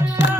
Thank you.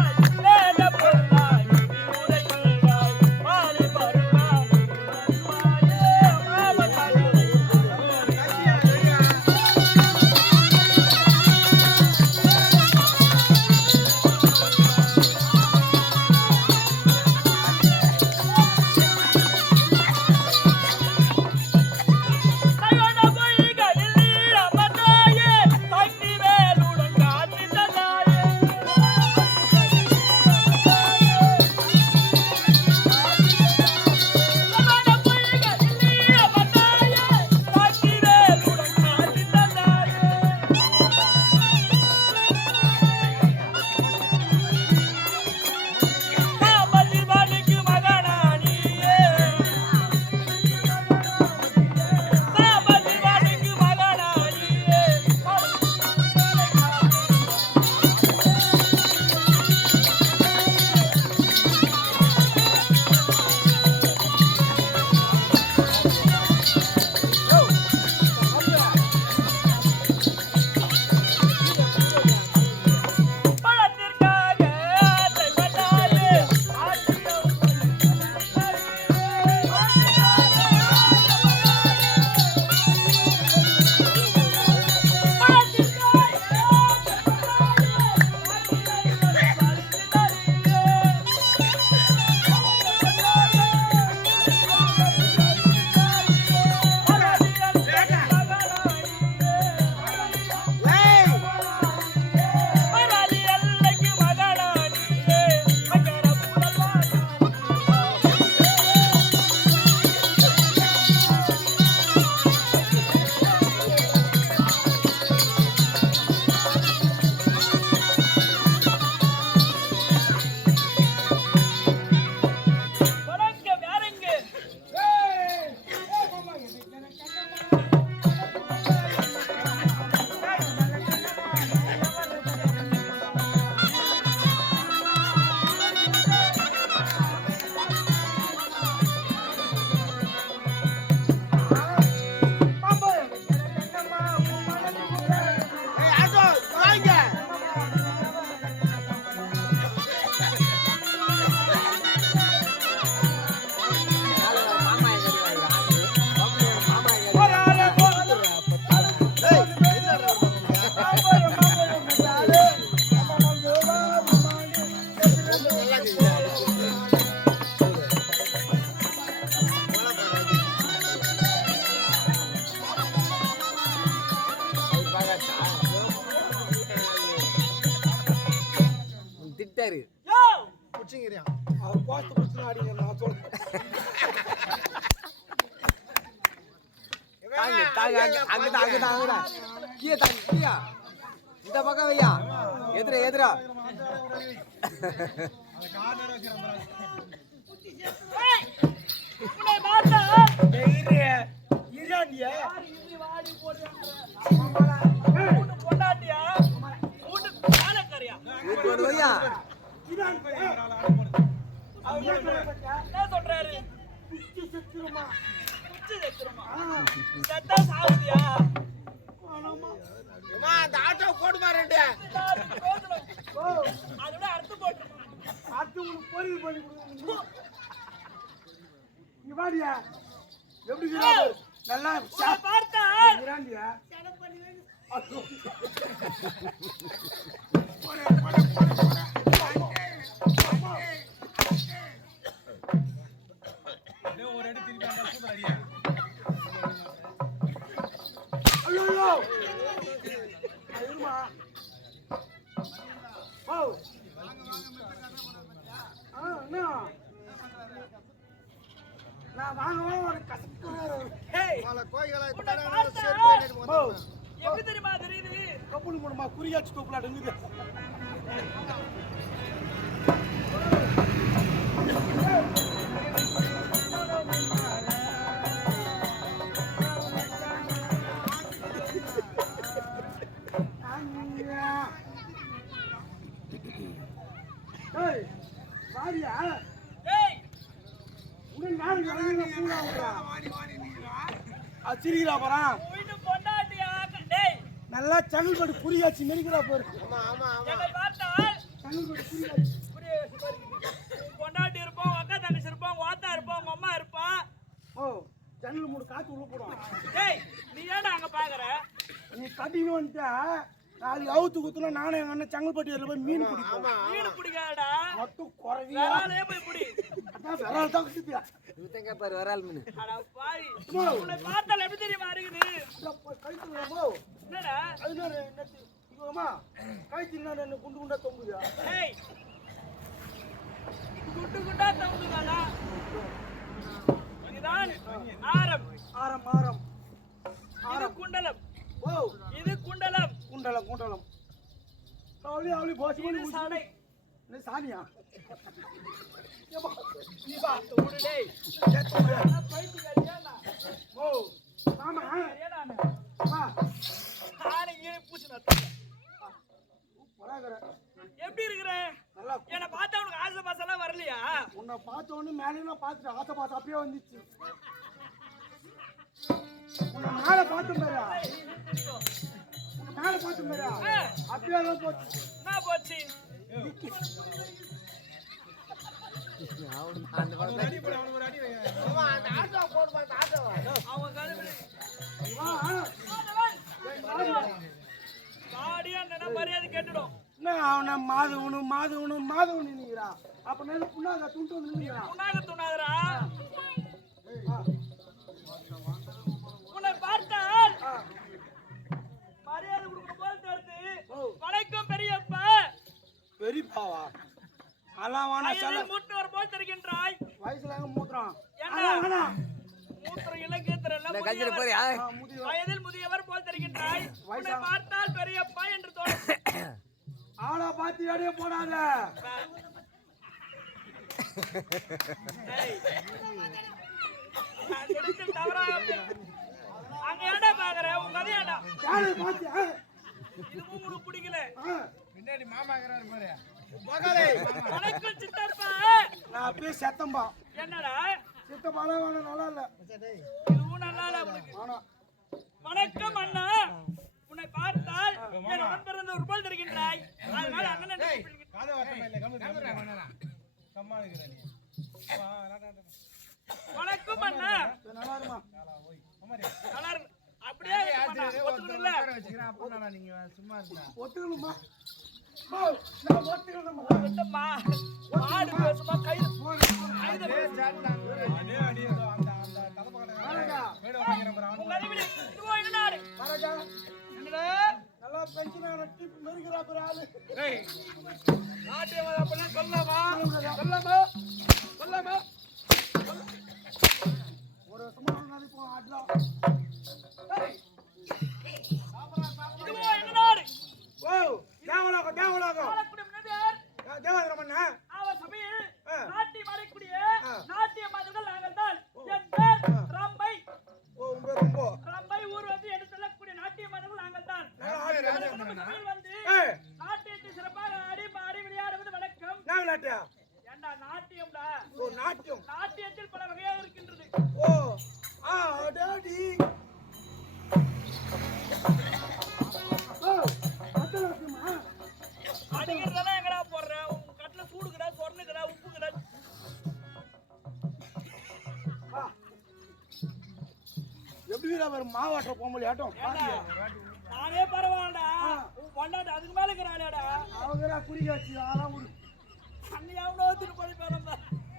திட்டாரு யோ! அவர் போஸ்ட் பிடிச்சு அடிங்க நான் சொல்றேன். தாங்க தாங்க அங்க அங்கதான் அங்கதான் அங்கதான். கீழே தாங்க கீழே. இந்த பக்கம் வையா. எதிர எதிர. அந்த ஆட்டோ போடுமா ரெண்டு அதோட அர்த்தம் போட்டு அது உனக்கு பொரியல் பண்ணி கொடுக்கணும் இங்க வாடியா எப்படி. நல்லா உன்னை எப்படி தெரியுமா தெரியுது? கப்புனு போடுமா குறியாச்சு கூப்பிடாட்டு சிரிக்கிறா போறா நல்லா சங்கல் போட்டு புரியாச்சு மெரிக்கிறா உன் பொண்டாட்டி இருப்போம் அக்கா தங்கச்சி இருப்போம் ஆத்தா இருப்போம் அம்மா இருப்பான் ஓ ஜன்னல் மூணு காத்து உள்ள போடும் டேய் நீ ஏன்டா அங்க பாக்குற? நீ கட்டின்னு வந்துட்ட. நாளைக்கு அவுத்து குத்துனா நானும் எங்க அண்ணன் செங்கல்பட்டு ஏரியில போய் மீன் பிடிப்போம். மீன் பிடிக்காதடா. மட்டும் குறவியா வேறாலே போய் பிடி. அதான் விரல் தான் கட்டிப்பியா இவத்தங்க கேப்பாரு வரால் மீன். அட பாவி. உன்னை பார்த்தால எப்படி தெரியுமா இருக்குது கழுத்து போ என்னடா? அது என்ன இதுவாமா கழுத்து என்ன குண்டு குண்டா தொங்குதா? ஏய். குண்டு குண்டா தவுதுதானா இதுதான் ஆரம். ஆரம் ஆரம். இது குண்டலம். ஓ. இது குண்டலம். குண்டலம் குண்டலம் அவளி அவளி போச்சு இது சடை நீ விடு டேய். பைத்தியக்காரியா நான் ஓ ஏடா வா. ஆனை ஈழ பூசி நட்டு எப்படி இருக்கிற? என்னை பார்த்தா உனக்கு ஆசை பாசெல்லாம் வரலையா? உன்னை பார்த்த உடனே மேலே நான் பார்த்துட்டு ஆசை பார்த்து அப்படியே வந்துச்சு. உன்னை மேலே பார்த்து மேலே பார்த்து பாரு அப்படியே தான் போச்சு என்ன போச்சு? அந்த அவன் கழுவி வா காடியா நினை மரியாதை கேட்டுடும். என்ன அவனை மாதவனு மாதவனு மாதவனு நிற்கிறா அப்ப நேரு புண்ணாக துண்டு வந்து நிற்கிறான் உன்னாக துணாதரா வேணாம் மூத்திரம். இலக்கியத்திரம் எல்லாம் இந்த கஞ்சில முதியவர். போறியா? ஆ, முதியவர். வயதில் முதியவர் போல் தருகின்றாய் உன்னை வயசா- பார்த்தால் பெரியப்பா என்று தோணும் ஆளா பார்த்து அடைய போடாத. ஏய். நான் நினைச்சது தவறா அப்படி. அங்க ஏன்டா பாக்குற உன் கதையாடா. யாரை பார்த்து ஆ, இதுவும் உனக்கு பிடிக்கல ஆ. வணக்கம் சித்தப்பா. நான் அப்படியே செத்தம்பா. என்னடா? சித்தப்பாலாம் வேணாம் நல்லா இல்ல. இதுவும் நல்லா இல்ல வேணாம் வணக்கம் அண்ணா. உன்னை பார்த்தால் என் உடன் பிறந்த ஒரு போல் தருகின்றாய். அதனால அண்ணன் என்று கூப்பிடுகிறேன். வணக்கம் அண்ணா. நல்லா இருமா. நல்லா இருக்கு. அப்படியே. ஒத்துக்கணும்ல? ஒத்துக்கணுமா? ஓ, நான் ஒத்துக்கணுமா? விட்டம்மா. மாடு பேசுமா? என்னடா? நல்லா பென்ஷனான டீப் மெருகிறா பிற ஆளு அப்படின்னா சொல்லாமா? சொல்லாமா சொல்லாமா ஒரு வருஷமா ஓ தேவலோகம் தேவலோகம் அவர் சபையில் நாட்டியம் ஆடக்கூடிய நாட்டிய நாங்கள் தான். என் பேர் ரம்பை. ஓ உங்க பேர் ரொம்ப ஊர் வந்து எடுத்து செல்லக்கூடிய நாட்டிய மனிதர்கள் நாங்கள் தான். வந்து நாட்டியத்தை சிறப்பாக ஆடி பாடி விளையாடுவது வணக்கம் நான் விளையாட்டியா வரும் மாவாட்ட போம்பளி ஆட்டம். ஏண்டா? நானே பரவாயில்லடா. உன் பொண்டாட்டி அதுக்கு மேல இருக்கிறாளேடா. அவங்க குறிக்காச்சு அதெல்லாம் விடு அண்ணி எவ்வளோ ஒத்துட்டு போய் பேரம்ப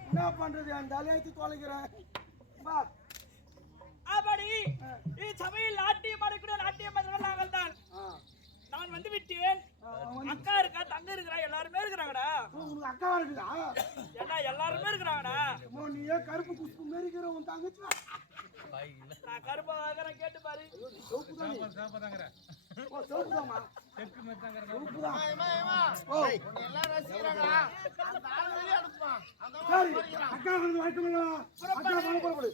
என்ன பண்றது? அந்த தலையாச்சு தொலைக்கிறேன். வா. அப்படி இச்சபையில் நாட்டியம் ஆடக்கூடிய நாட்டிய மனிதர்கள் நாங்கள் தான். நான் வந்து விட்டேன். அக்கா இருக்கா தங்க இருக்கிறா எல்லாருமே இருக்கிறாங்கடா. உனக்கு அக்கா இருக்குதா? ஏண்டா எல்லாருமே இருக்கிறாங்கடா. நீ ஏன் கருப்பு குஷ்பு மாரி இருக்கிற உன் தங்கச்சி. நான் கருப்பா வாங்குறேன் கேட்டு பாரு. சோப்பு தான் ஓ சோப்பு தான்மா சோப்பு தான் ஓ சரி அக்கா வந்து வாய்க்கு அக்கா வாங்க போறப்படு